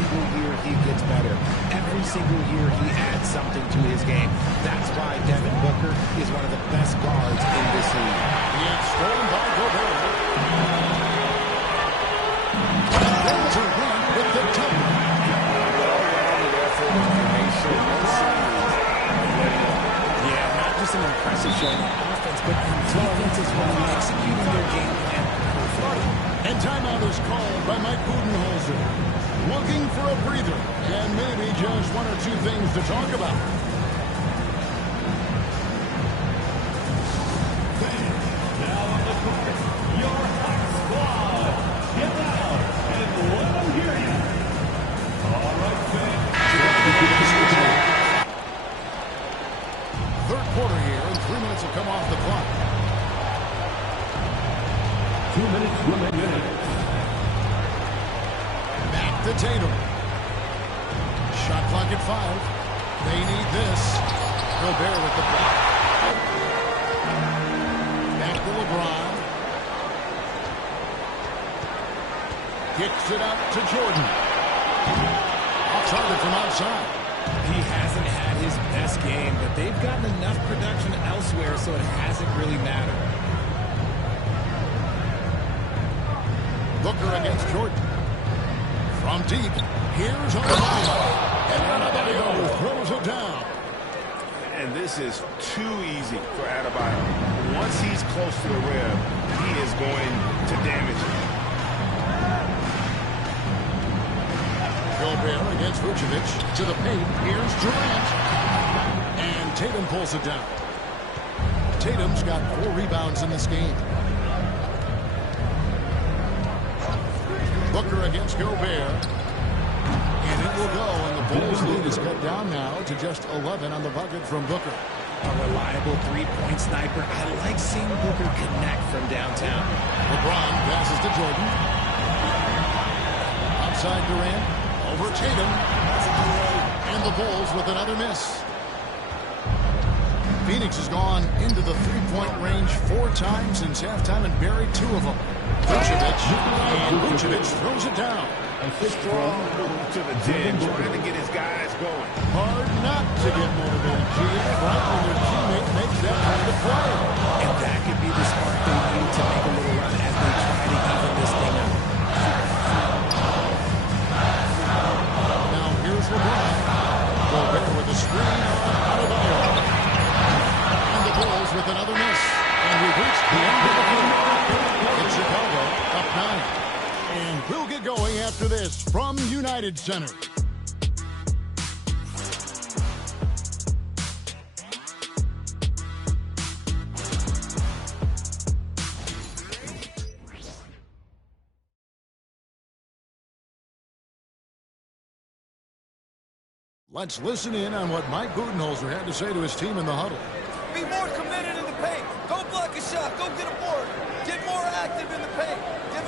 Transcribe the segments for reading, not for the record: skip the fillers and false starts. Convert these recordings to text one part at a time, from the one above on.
single year he gets better. Every single year he adds something to his game. That's why Devin Booker is one of the best guards in this league. It's stolen by Gobert. There's a run with the top. Yeah, not just an impressive showing on offense, but defense as well, executing their game plan perfectly. And timeout is called by Mike Budenholzer. Looking for a breather and maybe just one or two things to talk about. Now on the court, your hot squad. Get out and let them hear you. All right, fans. Third quarter here, and 3 minutes have come off the clock. 2 minutes remaining. Back to Tatum. Shot clock at 5. They need this. Gobert with the block. Back to LeBron. Kicks it out to Jordan. Off target from outside. He hasn't had his best game, but they've gotten enough production elsewhere, so it hasn't really mattered. Booker against Jordan. From deep, here's Adebayo. And Adebayo throws it down. And this is too easy for Adebayo. Once he's close to the rim, he is going to damage it. Gobert against Vucevic to the paint. Here's Durant. And Tatum pulls it down. Tatum's got 4 rebounds in this game. Booker against Gobert. And it will go, and the Bulls lead is cut down now to just 11 on the bucket from Booker. A reliable three-point sniper. I like seeing Booker connect from downtown. LeBron passes to Jordan. Outside Durant. Over Tatum. And the Bulls with another miss. Phoenix has gone into the three-point range 4 times since halftime and buried 2 of them. Vucevic throws it down. Strong move to the 10, trying to get his guys going. Hard not to get motivated, G. Right when your teammate makes that kind of play. And that could be the spark they need to make a little run as they try to even this thing up. Now here's LeBron. Gobert with a screen on Adebayo. And the Bulls with another miss. And we've reached the end of the game. It's Chicago up 9. And we'll get going after this from United Center. Let's listen in on what Mike Budenholzer had to say to his team in the huddle. Be more committed in the paint. Go block a shot. Go get a board. Get more active in the paint.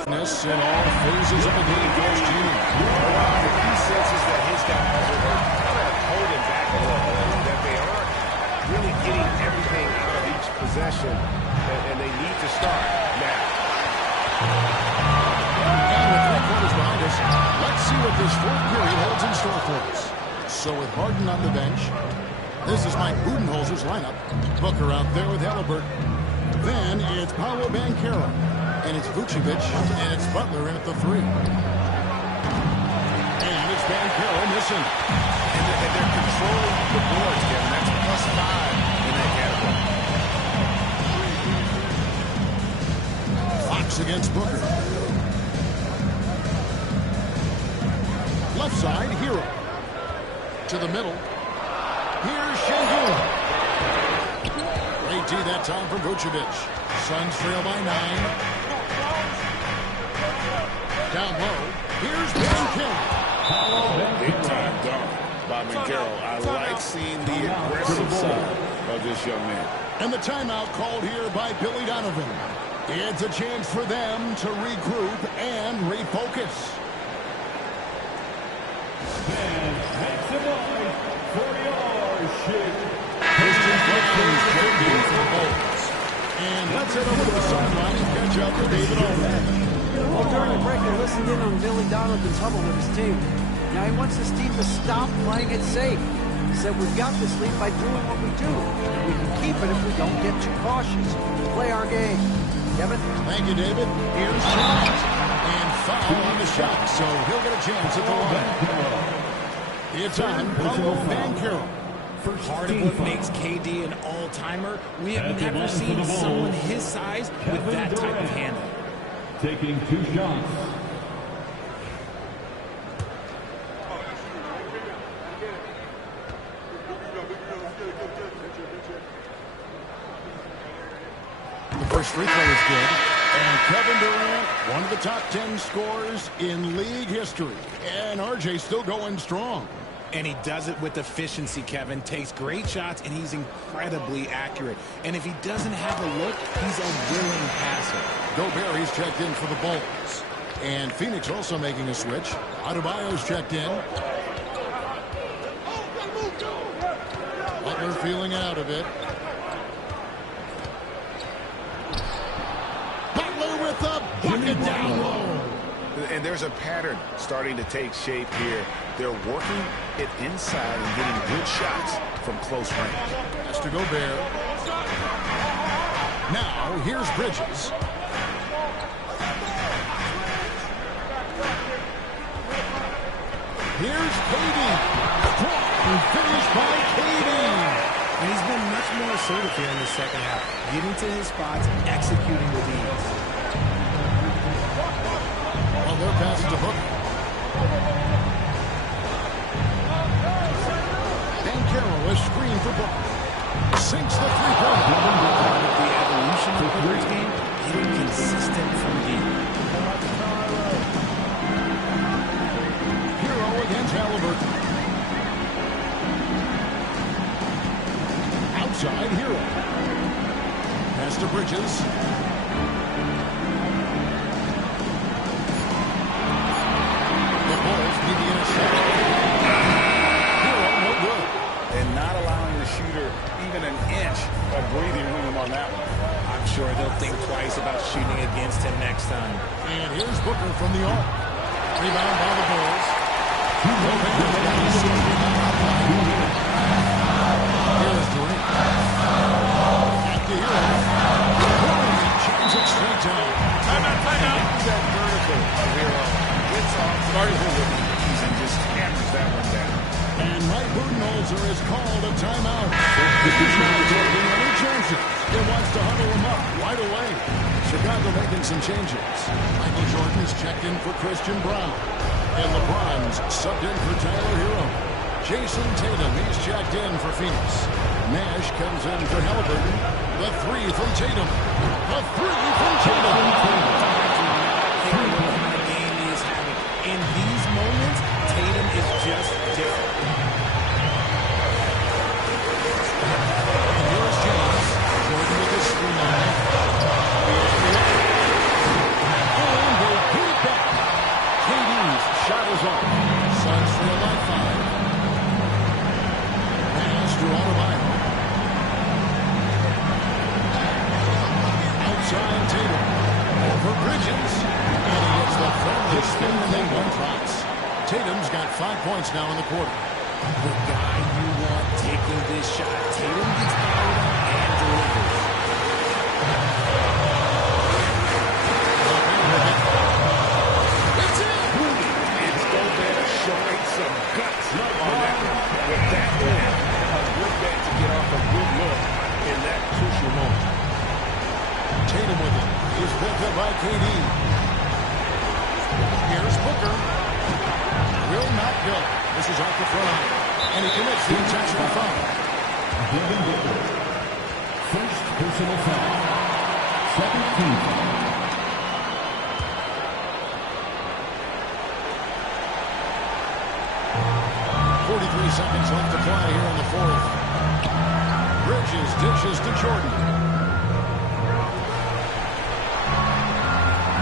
This in all phases of the game goes Genie. He senses that his guys are kind of holding back a little bit, that they aren't really getting everything out of each possession, and they need to start now. And with 3 quarters behind us, let's see what this 4th period holds in store for us. So with Harden on the bench, this is Mike Budenholzer's lineup. Booker out there with Halliburton. Then it's Paolo Banchero. And it's Vucevic, and it's Butler in at the 3. And it's Banchero missing. And they're controlling the boards, Kevin. That's +5 in that category. Fox against Booker. Left side, Hero. To the middle. Here's Şengün. Great D that time from Vucevic. Suns trail by 9. Down low, here's Banchero. Big time dunk by Banchero. I like seeing the aggressive side of this young man. And the timeout called here by Billy Donovan. It's a chance for them to regroup and refocus. And makes a line for your shit. Christian Brown's checking for the Bulls. And let's head over to the sideline and catch up with David Aldridge. Well, during the break, I listened in on Billy Donovan's huddle with his team. Now he wants his team to stop playing it safe. He said, we've got this lead by doing what we do. We can keep it if we don't get too cautious. Play our game. Kevin? Thank you, David. Here's Durant. And foul on the shot, so he'll get a chance at the line. It's on Paolo Banchero. Part of what makes KD an all-timer, we have never seen someone his size with that type of handle. Taking 2 shots. The first free throw is good. And Kevin Durant, one of the top 10 scorers in league history. And RJ still going strong. And he does it with efficiency, Kevin. Takes great shots, and he's incredibly accurate. And if he doesn't have a look, he's a willing passer. Gobert, he's checked in for the Bulls. And Phoenix also making a switch. Adebayo's checked in. Butler feeling out of it. Butler with a bucket down low. And there's a pattern starting to take shape here. They're working it inside and getting good shots from close range. Has to Gobert. Now, here's Bridges. Here's KD. Strong finish by KD. And he's been much more assertive here in the second half. Getting to his spots, executing with ease. Well, they're passing to Hook. Banchero, a screen for Book. Sinks the three-pointer. Part of the evolution of Booker's game, getting consistent from deep. Hero against Halliburton. Outside Hero. Pass to Bridges. The Bulls need to get a shot. Hero, no good. And not allowing the shooter even an inch of breathing room on that one. I'm sure they'll think twice about shooting against him next time. And here's Booker from the arc. Rebound by the Bulls. Here's Durant. Back to Hero. Jams it straight down. Timeout. That vertical Hero gets off starting with ease and just hammers that one down. And Mike Budenholzer is called a timeout. He's not taking any chances. He wants to huddle him up right away. Chicago making some changes. Michael Jordan is checked in for Christian Brown. And LeBron's subbed in for Tyler Hero. Jason Tatum, he's checked in for Phoenix. Nash comes in for Halliburton. The three from Tatum. The three from Tatum. What kind of game he is having. In these moments, Tatum is just different. And here's James. Jordan with the screen on it. And they get it back. KD's shot is off. Suns trail by 5. Pass to Adebayo. Outside Tatum. Over Bridges. And he gets the friendly spin and then one drops. Tatum's got 5 points now in the quarter. The guy you want taking this shot. Tatum gets fired up and delivers. It's in! It's Gobert showing some guts on that one. With that win, a good bet to get off a good look in that crucial moment. Tatum with it. He's picked up by KD. Here's Booker. Will not go. This is off the front line. And he commits the intentional foul. Devin Booker. First personal foul. Second team foul. 43 seconds left to play here in the fourth. Bridges dishes to Jordan.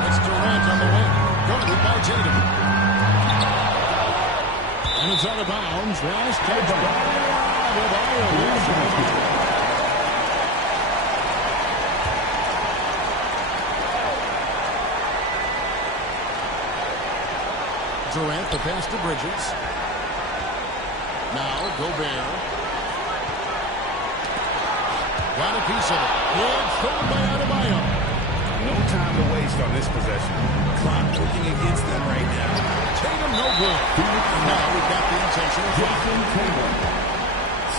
It's Durant on the wing. Guarded by Tatum. And it's out of bounds. Last catch by Adebayo. Durant, the pass to Bridges. Now, Gobert. Got a piece of it. Good throw by Adebayo. No time to waste on this possession. Clock working against them right now. Tatum, no good. And now we've got the intentional foul. Jason Tatum.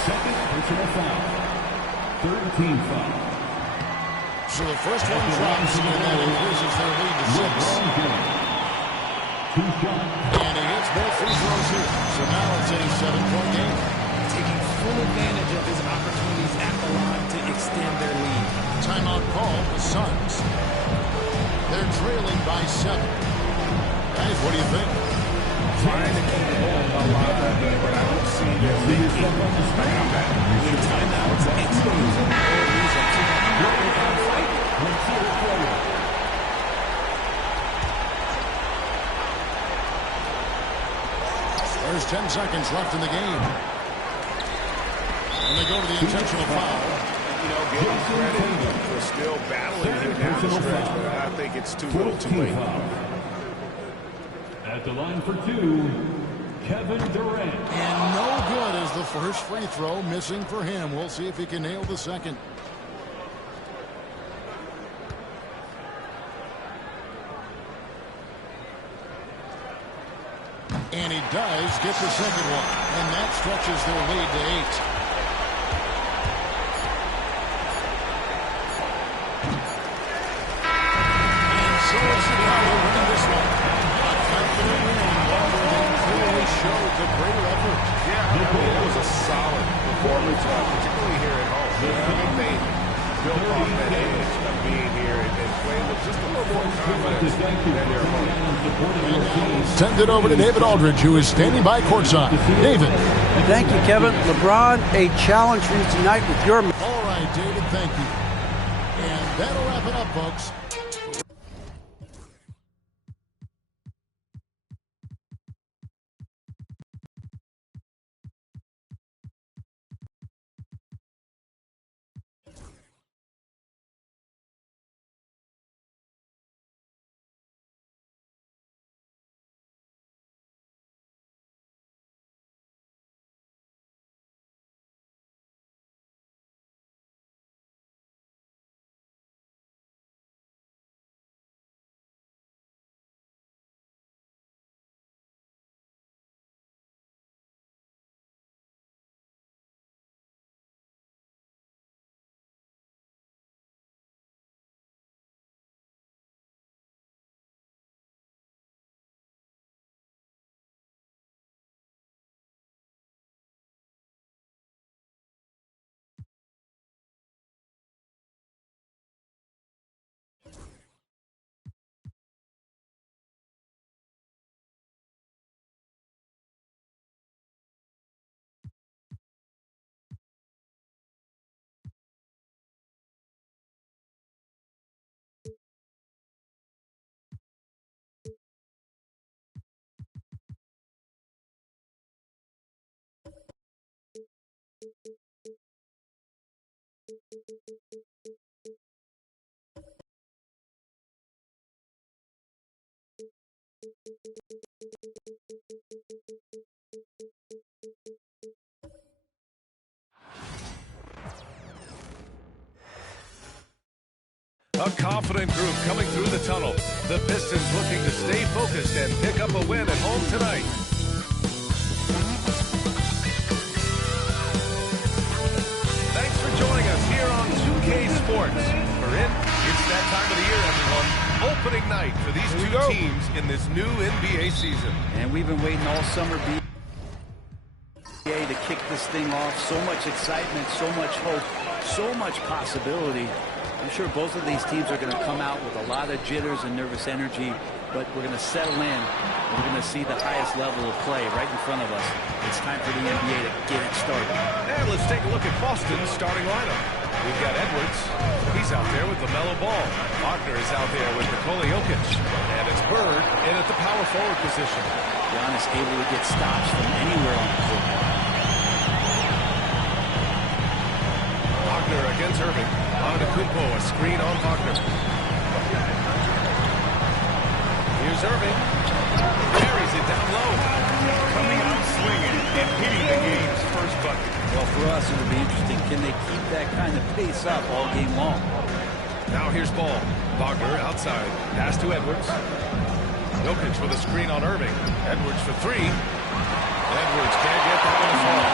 Second personal foul. Third team foul. So the first one drops, and that increases their lead to 6. Two shots. And he hits both free throws here. So now it's a 7-point game. Taking full advantage of his opportunities at the line to extend their lead. Timeout call, the Suns. They're trailing by 7. Guys, what do you think? Trying to keep the ball a lot of it, but I don't see them making a comeback. With timeouts, it's no reason to go on fighting. There's 10 seconds left in the game. And they go to the intentional foul. You know, give him credit for still battling him down the stretch, but I think it's too little too late. At the line for 2, Kevin Durant. And no good as the first free throw, missing for him. We'll see if he can nail the second. And he does get the second one. And that stretches their lead to 8. And so it's Chicago winning this one. A confident win, one where they clearly showed the greater effort. Yeah, I mean, it was a solid performance, particularly here at home. I think they built off that edge of being here and playing with just a little more confidence than their opponent. Send it over to David Aldridge, who is standing by courtside. David. Thank you, Kevin. LeBron, a challenge for you tonight with your... All right, David, thank you. And that'll wrap it up, folks. A confident group coming through the tunnel. The Pistons looking to stay focused and pick up a win at home tonight. Thanks for joining us here on 2K Sports. We're in. It's that time of the year, everyone. Opening night for these two teams in this new NBA season. And we've been waiting all summer to kick this thing off. So much excitement, so much hope, so much possibility. I'm sure both of these teams are going to come out with a lot of jitters and nervous energy, but we're going to settle in. And we're going to see the highest level of play right in front of us. It's time for the NBA to get it started. And let's take a look at Boston's starting lineup. We've got Edwards. He's out there with LaMelo Ball. Wagner is out there with Nikola Jokic. And it's Bird in at the power forward position. Giannis able to get stops from anywhere on the court. Wagner against Irving. Antetokounmpo, a screen on Wagner. Here's Irving. Carries it down low. Coming out swinging and hitting the game's first bucket. Well, for us, it'll be interesting. Can they keep that kind of pace up all game long? Now here's ball. Wagner outside. Pass to Edwards. Jokic with a screen on Irving. Edwards for three. Edwards can't get that one to fall.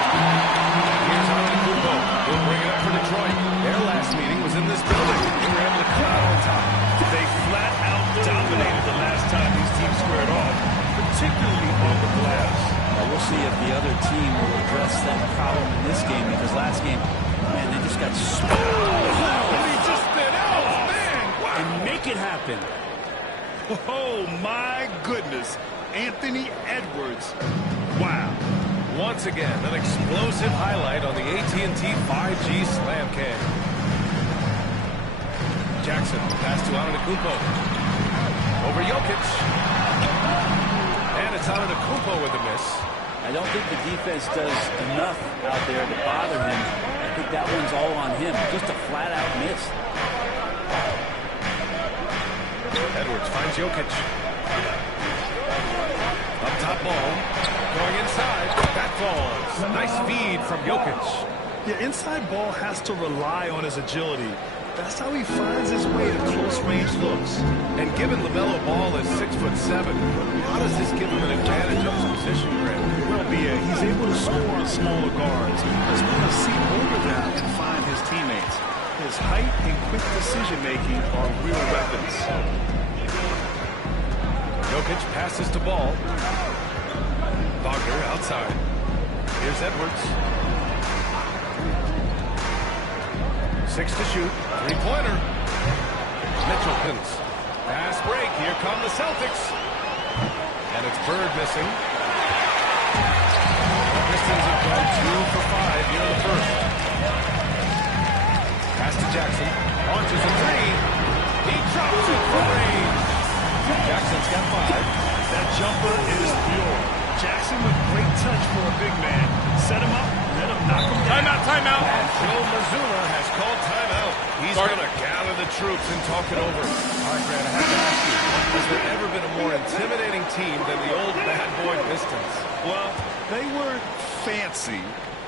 Here's Antetokounmpo. He'll bring it up for Detroit. Their last meeting was in this building. They were able to come out on top. They flat out dominated the last time these teams squared off, particularly on the glass. Well, we'll see if the other team will address that problem in this game, because last game, man, they just got He just spit out, man. Wow. and make it happen. Oh, my goodness. Anthony Edwards. Wow. Once again, an explosive highlight on the AT&T 5G Slam Cam. Jackson, pass to Antetokounmpo. Over Jokic. And it's Antetokounmpo with a miss. I don't think the defense does enough out there to bother him. I think that one's all on him. Just a flat-out miss. Edwards finds Jokic. Up top ball. Going inside. That falls. Nice feed from Jokic. Yeah, inside ball has to rely on his agility. That's how he finds his way to close-range looks. And given LaMelo Ball is 6'7", how does this give him an advantage of his position, Grant? Well, B.A., he's able to score on smaller guards. He's going to see over them and find his teammates. His height and quick decision-making are real weapons. Jokic passes to Ball. Wagner outside. Here's Edwards. 6 to shoot. Three-pointer. Mitchell pins. Pass break. Here come the Celtics. And it's Bird missing. The Pistons have gone 2 for 5 here in the first. Pass to Jackson. Launches a three. He drops it for range. Jackson's got 5. That jumper is pure. Jackson with great touch for a big man. Set him up, let him knock him down. Timeout. And Joe Mazzulla has called timeout. He's going to gather the troops and talk it over. All right, Grant, I have to ask you, has there ever been a more intimidating team than the old bad boy Pistons? Well, they weren't fancy,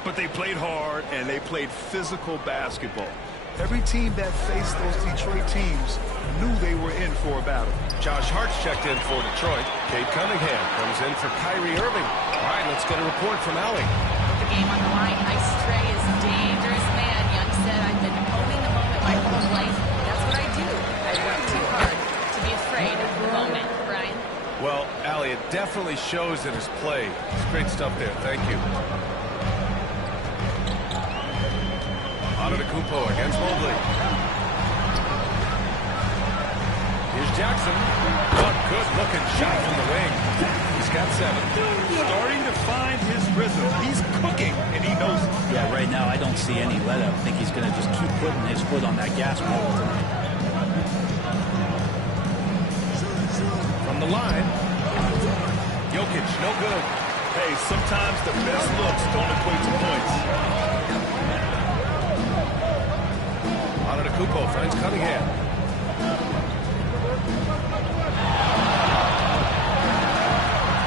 but they played hard and they played physical basketball. Every team that faced those Detroit teams knew they were in for a battle. Josh Hart's checked in for Detroit. Kate Cunningham comes in for Kyrie Irving. All right, let's get a report from Allie. The game on the line. Ice Trey is a dangerous man. Young said, I've been owning the moment my whole life. That's what I do. I work too hard to be afraid of the moment. Brian? Well, Allie, it definitely shows in his play. It's great stuff there. Thank you. Antetokounmpo against Mobley. Here's Jackson. One good-looking shot from the wing. He's got 7. Starting to find his rhythm. He's cooking, and he knows it. Yeah, right now I don't see any let-up. I think he's going to just keep putting his foot on that gas pedal tonight. From the line. Jokic, no good. Hey, sometimes the best looks don't equate to points. Antetokounmpo finds Cunningham.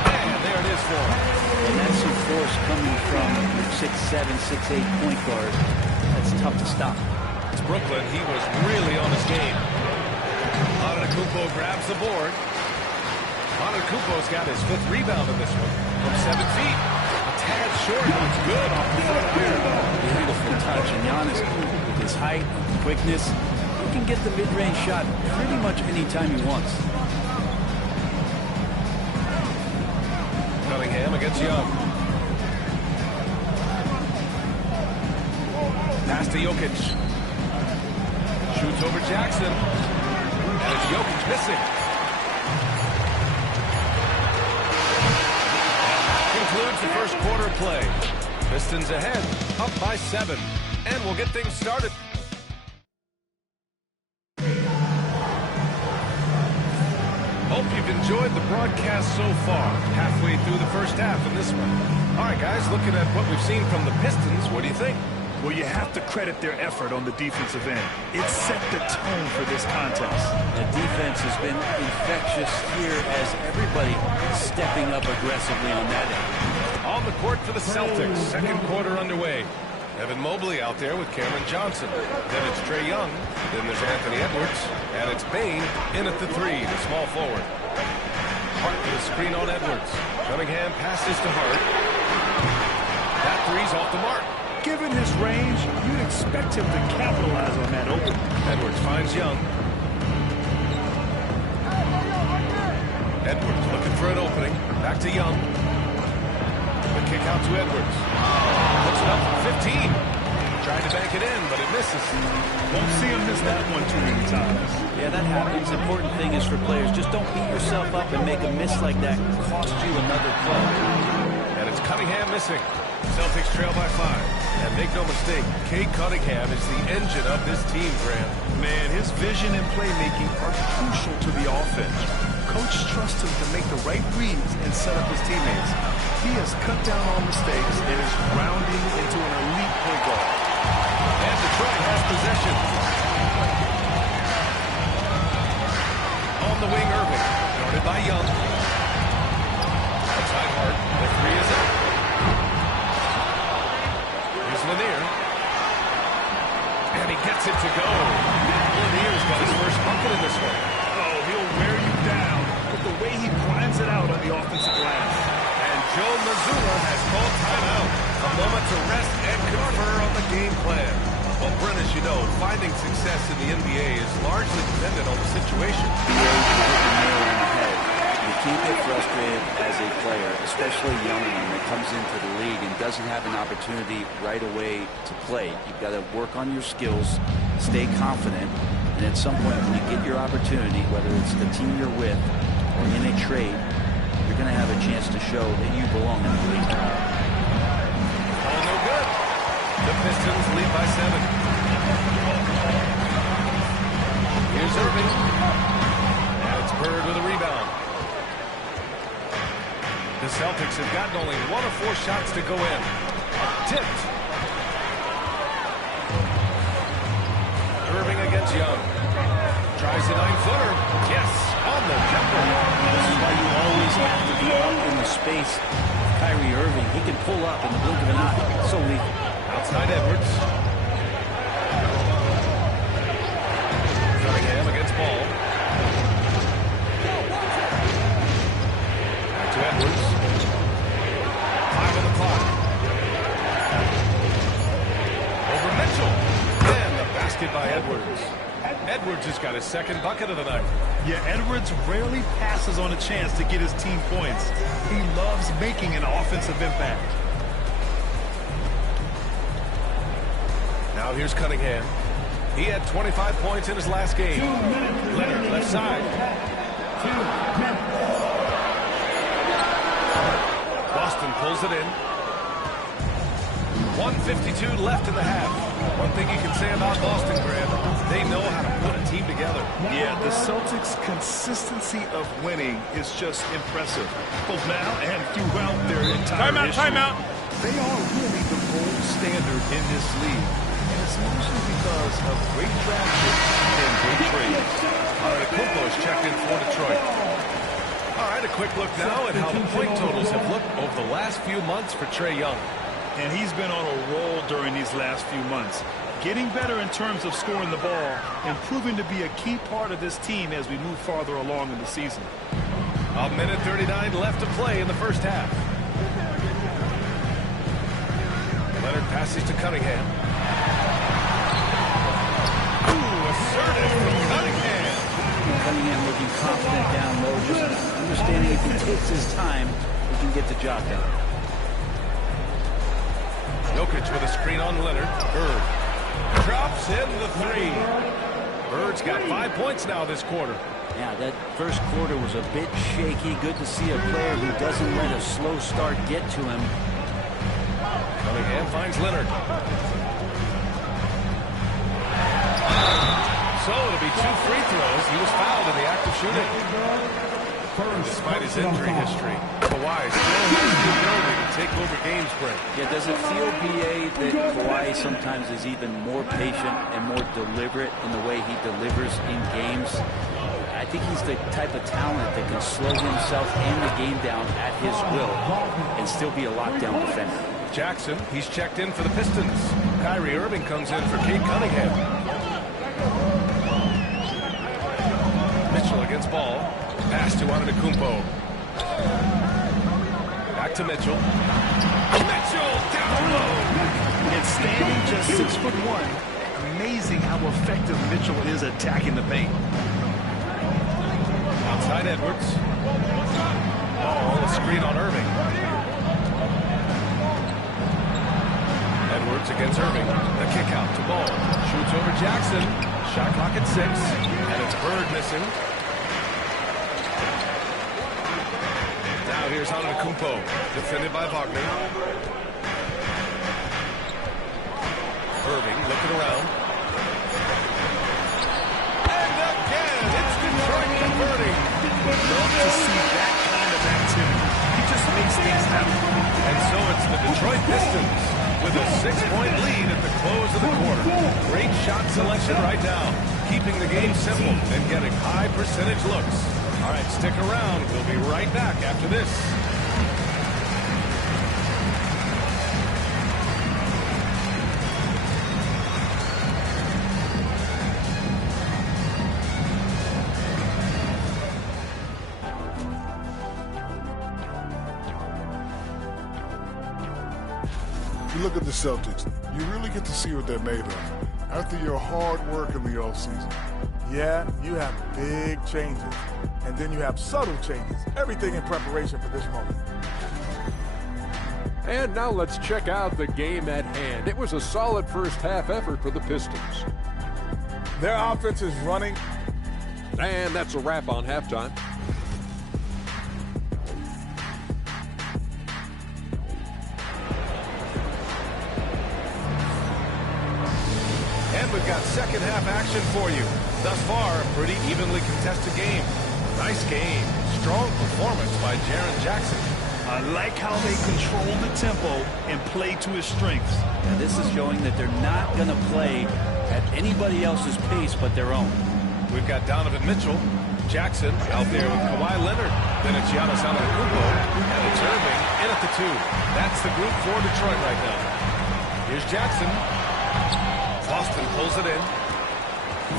And there it is for him. And that's some force coming from your 6'7", 6'8" point guard. That's tough to stop. It's Brooklyn. He was really on his game. Antetokounmpo grabs the board. Antetokounmpo's got his 5th rebound in this one. From 7 feet. A tad short. It's good off the front iron. Beautiful touch. And Giannis, with his height and quickness, he can get the mid-range shot pretty much any time he wants. Cunningham against Young. Pass to Jokic. Shoots over Jackson. And it's Jokic missing. Concludes the first quarter play. Pistons ahead, up by 7. And we'll get things started. Hope you've enjoyed the broadcast so far. Halfway through the first half in this one. All right, guys, looking at what we've seen from the Pistons, what do you think? Well, you have to credit their effort on the defensive end. It set the tone for this contest. The defense has been infectious here as everybody stepping up aggressively on that end. On the court for the Celtics. Second quarter underway. Evan Mobley out there with Cameron Johnson. Then it's Trae Young. Then there's Anthony Edwards. And it's Bane in at the three, the small forward. Hart with a screen on Edwards. Cunningham passes to Hart. That three's off the mark. Given his range, you'd expect him to capitalize on that open. Edwards finds Young. Edwards looking for an opening. Back to Young. The kick out to Edwards. Puts it up from 15. Tried to bank it in, but it misses. Won't see him miss that one too many times. Yeah, that happens. The important thing is for players, just don't beat yourself up and make a miss like that cost you another play. And it's Cunningham missing. Celtics trail by 5. And make no mistake, Cade Cunningham is the engine of this team, Graham. Man, his vision and playmaking are crucial to the offense. Coach trusts him to make the right reads and set up his teammates. He has cut down on mistakes and is rounding into an elite point guard. And Detroit has possession. On the wing, Irving. Guarded by Young. Outside Hart. The three is up. Here's Lanier. And he gets it to go. Lanier's got his first bucket in this one. Oh, he'll wear you down with the way he grinds it out on the offensive glass. And Joe Mazzulla has called timeout. A moment to rest and confer on the game plan. Well, Brent, as you know, finding success in the NBA is largely dependent on the situation. You can't get frustrated as a player, especially a young one that comes into the league and doesn't have an opportunity right away to play. You've got to work on your skills, stay confident, and at some point when you get your opportunity, whether it's the team you're with or in a trade, you're going to have a chance to show that you belong in the league. Oh, no good. The Pistons lead by 7. Here's Irving. And it's Bird with a rebound. The Celtics have gotten only 1 of 4 shots to go in. Tipped. Irving against Young. Tries a 9-footer. Yes, on the jumper. This is why you always have to be up in the space. Kyrie Irving, he can pull up in the blink of an eye. So lethal. Outside Edwards. Cunningham against Ball. Back to Edwards. 5 on the clock. Over Mitchell. And the basket by Edwards. Edwards has got his second bucket of the night. Yeah, Edwards rarely passes on a chance to get his team points. He loves making an offensive impact. Now here's Cunningham. He had 25 points in his last game. Leonard left side. Boston pulls it in. 1:52 left in the half. One thing you can say about Boston, Graham, they know how to put a team together. Yeah, the Celtics' consistency of winning is just impressive, both now and throughout their entire history. Timeout. They are really the gold standard in this league, and it's mostly because of great draft picks and great trades. All right, Kumpo's checked in for Detroit. All right, a quick look now at how the point totals have looked over the last few months for Trae Young. And he's been on a roll during these last few months, getting better in terms of scoring the ball and proving to be a key part of this team as we move farther along in the season. 1:39 left to play in the first half. Leonard passes to Cunningham. Ooh, assertive from Cunningham. Cunningham looking confident down low, just understanding if he takes his time, he can get the job done. Jokic with a screen on Leonard. Bird drops in the three. Bird's got 5 points now this quarter. Yeah, that first quarter was a bit shaky. Good to see a player who doesn't let a slow start get to him. Cunningham finds Leonard. So it'll be 2 free throws. He was fouled in the act of shooting. Despite his injury history, Kawhi still has the ability to take over games. games bring. Yeah, does it feel, B.A., that Kawhi sometimes is even more patient and more deliberate in the way he delivers in games? I think he's the type of talent that can slow himself and the game down at his will and still be a lockdown defender. Jackson, he's checked in for the Pistons. Kyrie Irving comes in for Kate Cunningham. Mitchell against Ball. Pass to Antetokounmpo. Back to Mitchell. Mitchell down low. And standing just 6'1", amazing how effective Mitchell is attacking the paint. Outside Edwards. Ball, a screen on Irving. Edwards against Irving. The kick out to Ball. Shoots over Jackson. Shot clock at 6. And it's Bird missing. Now here's Antetokounmpo. Defended by Wagner. Irving looking around. And again, it's Detroit converting. Love to see that kind of activity. He just makes things happen. And so it's the Detroit Pistons with a 6-point lead at the close of the quarter. Great shot selection right now, keeping the game simple and getting high percentage looks. All right, stick around. We'll be right back after this. You look at the Celtics, you really get to see what they're made of. After your hard work in the offseason, yeah, you have big changes. And then you have subtle changes. Everything in preparation for this moment. And now let's check out the game at hand. It was a solid first half effort for the Pistons. Their offense is running. And that's a wrap on halftime. And we've got second half action for you. Thus far, a pretty evenly contested game. Nice game. Strong performance by Jaren Jackson. I like how they control the tempo and play to his strengths. And this is showing that they're not going to play at anybody else's pace but their own. We've got Donovan Mitchell. Jackson out there with Kawhi Leonard. Then it's Giannis Antetokounmpo. And it's Irving in at the 2. That's the group for Detroit right now. Here's Jackson. Boston pulls it in.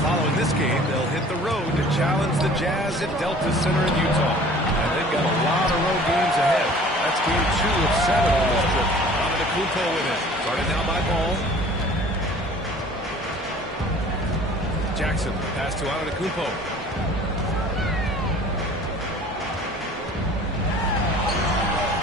Following this game, they'll hit the road to challenge the Jazz at Delta Center in Utah. And they've got a lot of road games ahead. That's game 2 of 7 on this trip. Antetokounmpo with it. Guarded now by Ball. Jackson, pass to Antetokounmpo.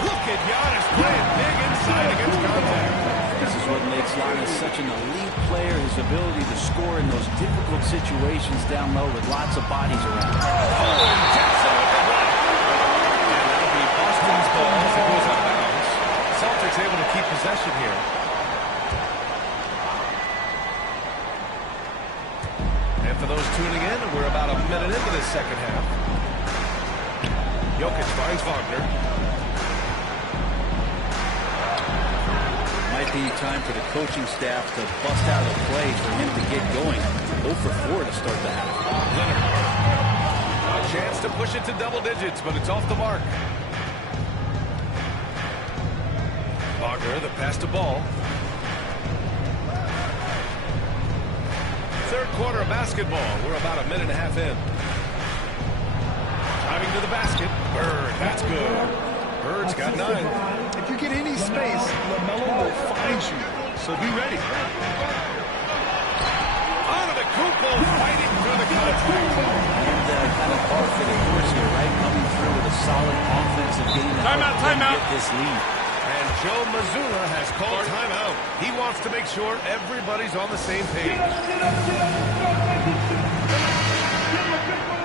Look at Giannis playing big inside against contact. This is what makes Giannis such an elite player, his ability to score in those difficult situations down low with lots of bodies around. Oh, and Jackson with the block. And that'll be Boston's ball as it goes out of bounds. Celtics able to keep possession here. And for those tuning in, we're about a minute into this second half. Jokic finds Wagner. Might be time for the coaching staff to bust out a play for him to get going. 0 for 4 to start the half. Leonard. A chance to push it to double digits, but it's off the mark. Wagner, the pass to Ball. Third quarter of basketball. We're about a minute and a half in. Driving to the basket. Bird, that's good. Bird's got 9. If you get any space, LaMelo will find you. So be ready. Antetokounmpo fighting through the contact. And kind of par for the course here, right? Coming through with a solid offensive game to help get this lead. And Joe Mazzulla has called timeout. He wants to make sure everybody's on the same page.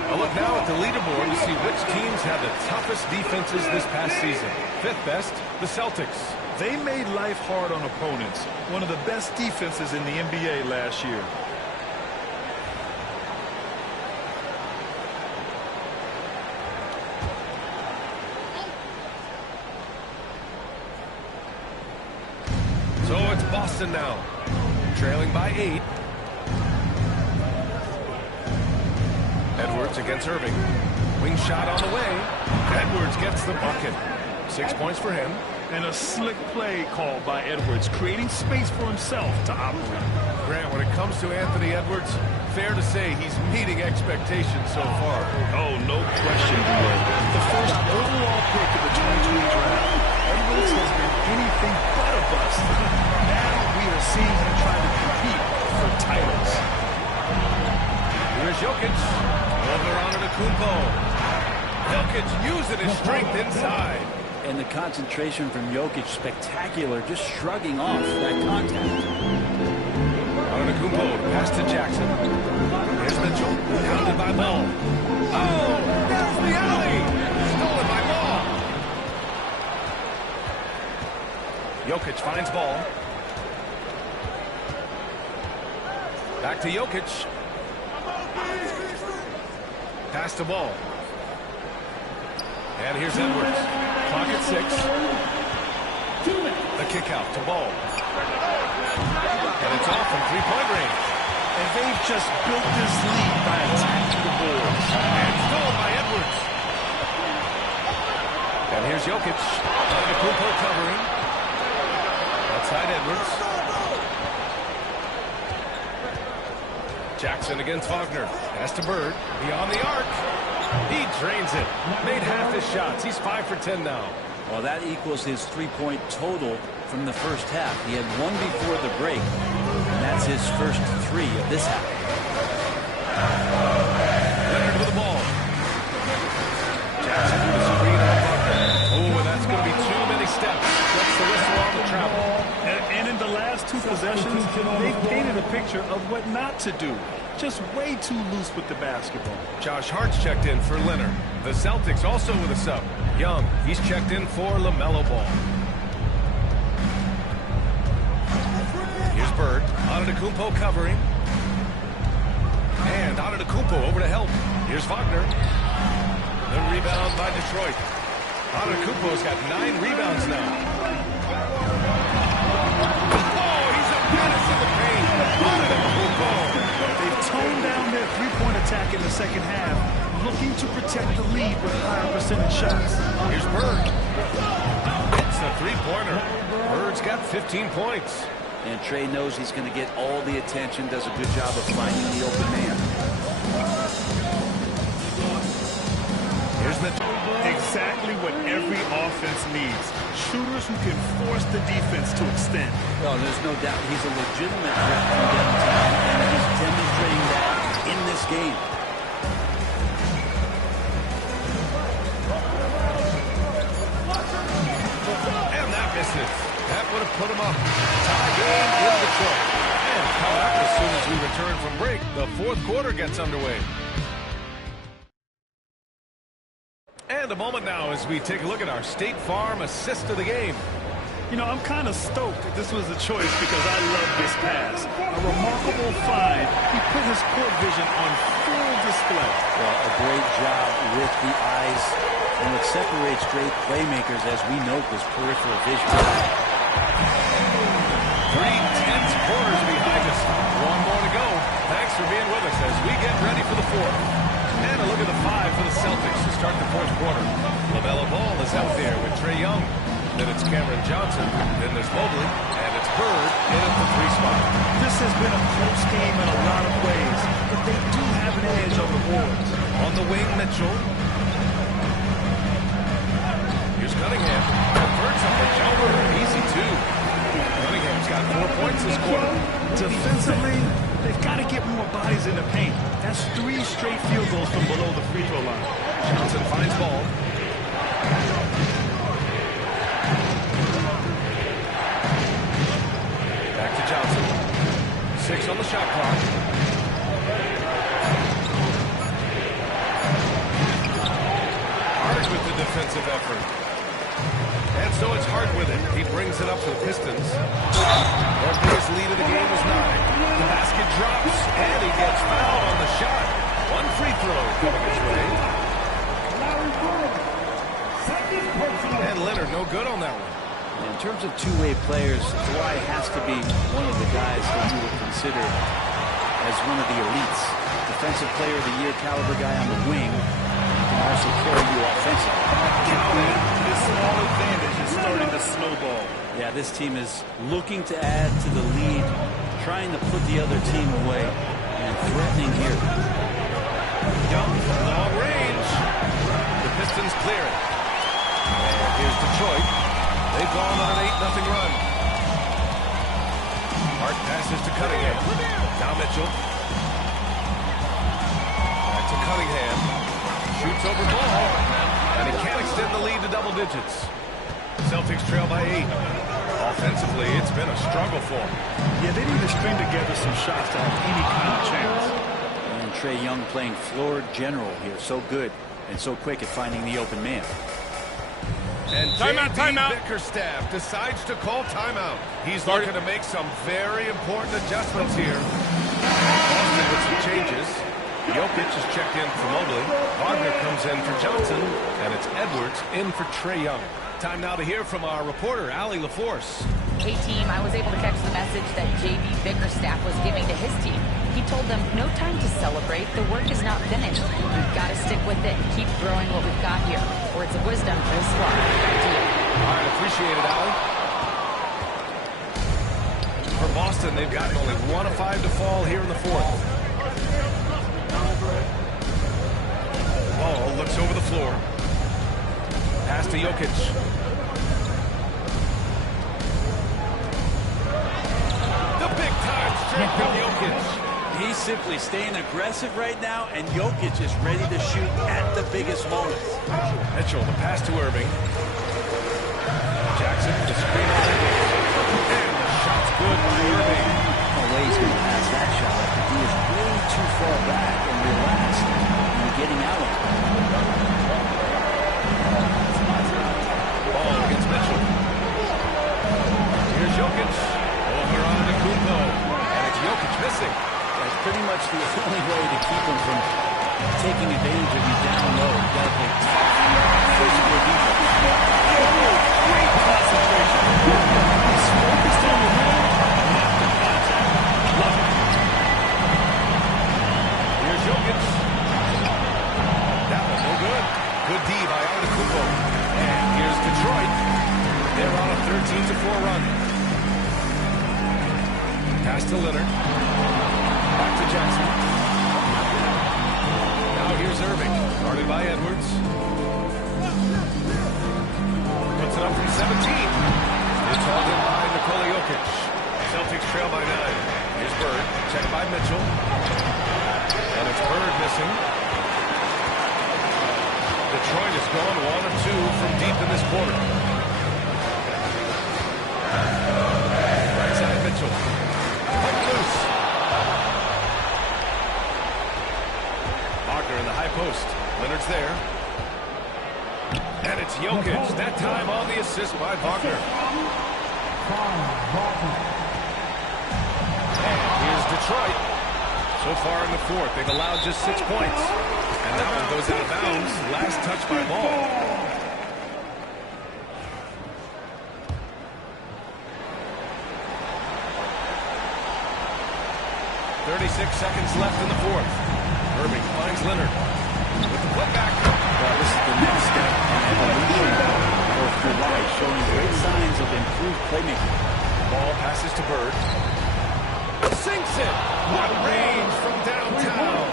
A look now at the leaderboard to see which teams have the toughest defenses this past season. 5th best, the Celtics. They made life hard on opponents. One of the best defenses in the NBA last year. So it's Boston now, trailing by 8. Edwards against Irving. Wing shot on the way. Edwards gets the bucket. 6 points for him. And a slick play called by Edwards, creating space for himself to operate. Grant, when it comes to Anthony Edwards, fair to say he's meeting expectations so far. Oh, no question, D.A. The first overall pick of the 2020 draft, Edwards has been anything but a bust. Now we are seeing him try to compete for titles. Here's Jokic. Over on to Kumpo. Jokic using his strength inside. And the concentration from Jokic, spectacular, just shrugging off that contact. Kumpo, pass to Jackson. Here's Mitchell, pounded by Ball. Oh, there's the alley! Stolen by Ball. Jokic finds Ball. Back to Jokic. Pass to Ball. And here's Edwards. Clock at 6. The kick out to Ball. And it's off from three-point range. And they've just built this lead by attacking the boards. And stolen by Edwards. And here's Jokic. Kumpo covering. Outside Edwards. Jackson against Wagner. Pass to Bird. Beyond the arc. He drains it. Made half his shots. He's 5 for 10 now. Well, that equals his three-point total from the first half. He had one before the break, and that's his first 3 of this half. Leonard with the ball. Jackson with a screen on Wagner. Oh, and that's going to be too many steps. Gets the whistle on the travel. And in the last 2 possessions, they've painted a picture of what not to do. Just way too loose with the basketball. Josh Hart's checked in for Leonard. The Celtics also with a sub. Young, he's checked in for LaMelo Ball. Here's Bird. Antetokounmpo covering. And Antetokounmpo over to help. Here's Wagner. The rebound by Detroit. Antetokounmpo's got 9 rebounds now. Oh, he's a menace in the paint. Antetokounmpo. They've toned down their three-point attack in the second half, looking to protect the lead with higher percentage shots. Here's Bird. It's a three-pointer. Bird's got 15 points. And Trey knows he's going to get all the attention, does a good job of finding the open man. Here's Mitchell. Exactly what every offense needs. Shooters who can force the defense to extend. Well, there's no doubt he's a legitimate threat from downtown, and he's demonstrating that in this game. And that misses. That would have put him up. Tie game in Detroit. And coming up as soon as we return from break, the 4th quarter gets underway. And a moment now as we take a look at our State Farm assist of the game. You know, I'm kind of stoked that this was a choice because I love this pass. A remarkable find. He put his court vision on full display. Well, a great job with the eyes. And what separates great playmakers, as we note, was peripheral vision. 3 tense quarters behind us. 1 more to go. Thanks for being with us as we get ready for the 4th. And a look at the 5 for the Celtics to start the 4th quarter. LaMelo Ball is out there with Trae Young. Then it's Cameron Johnson. Then there's Mobley. And it's Bird in at the 3 spot. This has been a close game in a lot of ways, but they do have an edge on the boards. On the wing, Mitchell. Here's Cunningham. Converts up the jumper. Easy 2. Cunningham's got 4 points this quarter. Defensively, they've got to get more bodies in the paint. That's 3 straight field goals from below the free throw line. Johnson finds Ball. Back to Johnson. 6 on the shot clock. Hart with the defensive effort. And so it's Hart with it. He brings it up for the Pistons. Their biggest lead of the game was 9. The basket drops, and he gets fouled on the shot. 1 free throw coming his way. And Leonard no good on that one. In terms of two-way players, Kawhi has to be one of the guys that you would consider as one of the elites. Defensive Player of the Year caliber guy on the wing. He can also carry you offensively. This small advantage is starting to snowball. Yeah, this team is looking to add to the lead, trying to put the other team away, and threatening here. Young, long range. The Pistons clear it. And here's Detroit. They've gone on an 8-0 run. Hart passes to Cunningham. Now Mitchell. Back to Cunningham. Shoots over ball. And he can't extend the lead to double digits. Celtics trail by 8. Offensively, it's been a struggle for them. Yeah, they need to string together some shots to have any kind of chance. And Trae Young playing floor general here. So good and so quick at finding the open man. And timeout. Bickerstaff decides to call timeout. He's looking to make some very important adjustments here. Boston with some changes. Jokic is checked in for Mobley. Wagner comes in for Johnson. And it's Edwards in for Trae Young. Time now to hear from our reporter, Allie LaForce. Hey, team, I was able to catch the message that J.B. Bickerstaff was giving to his team. He told them, no time to celebrate. The work is not finished. We've got to stick with it and keep growing what we've got here. Words of wisdom for the squad. Back to you. All right, appreciate it, Allie. For Boston, they've gotten only 1 of 5 to fall here in the fourth. Ball looks over the floor. Pass to Jokic. The big-time strike from Jokic. He's simply staying aggressive right now, and Jokic is ready to shoot at the biggest moments. Mitchell, the pass to Irving. Jackson, the screen on Edwards. And the shot's good by Irving. No way he's going to pass that shot. But he is way too far back and relaxed and getting out of it. Ball against Mitchell. Here's Jokic. Over on the Kumpo. And it's Jokic missing. That's pretty much the only way to keep him from taking advantage of you down low. You got to play tough, physical defense. Great concentration. He's focused on the rim, not the contact. Love it. Here's Jokic. That one no good. Good D by Antetokounmpo. And here's Detroit. They're on a 13-4 run. Pass to Leonard. Back to Jackson. Now here's Irving. Guarded by Edwards. Puts it up from 17. It's hauled in by Nikola Jokic. Celtics trail by 9. Here's Bird. Checked by Mitchell. And it's Bird missing. Detroit has gone 1 of 2 from deep in this quarter. Right side Mitchell. Puck loose. Wagner in the high post. Leonard's there. And it's Jokic. That time on the assist by Wagner. And here's Detroit. So far in the fourth, they've allowed just 6 points. And that one goes out of bounds. Last touch by Ball. .36 seconds left in the fourth. Irving finds Leonard with the putback. Well, this is the next step in evolution for Kawhi, showing great signs of improved playmaking. Ball passes to Bird. Sinks it. What range from downtown.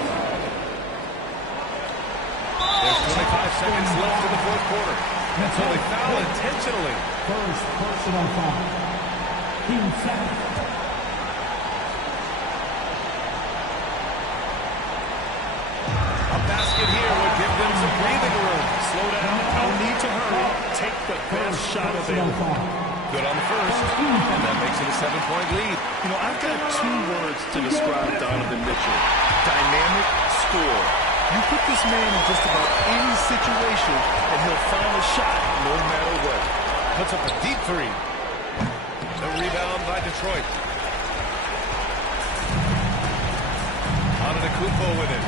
There's 25 seconds left in the fourth quarter. And so they foul intentionally. First personal foul. Team foul. A basket here would give them some breathing room. Slow down. No need to hurry. Take the best shot available. Good on the first. And that makes it a 7-point lead. You know, I've got 2 words to describe Donovan Mitchell. Dynamic score. You put this man in just about any situation, and he'll find a shot no matter what. Puts up a deep 3. The rebound by Detroit. Antetokounmpo with it.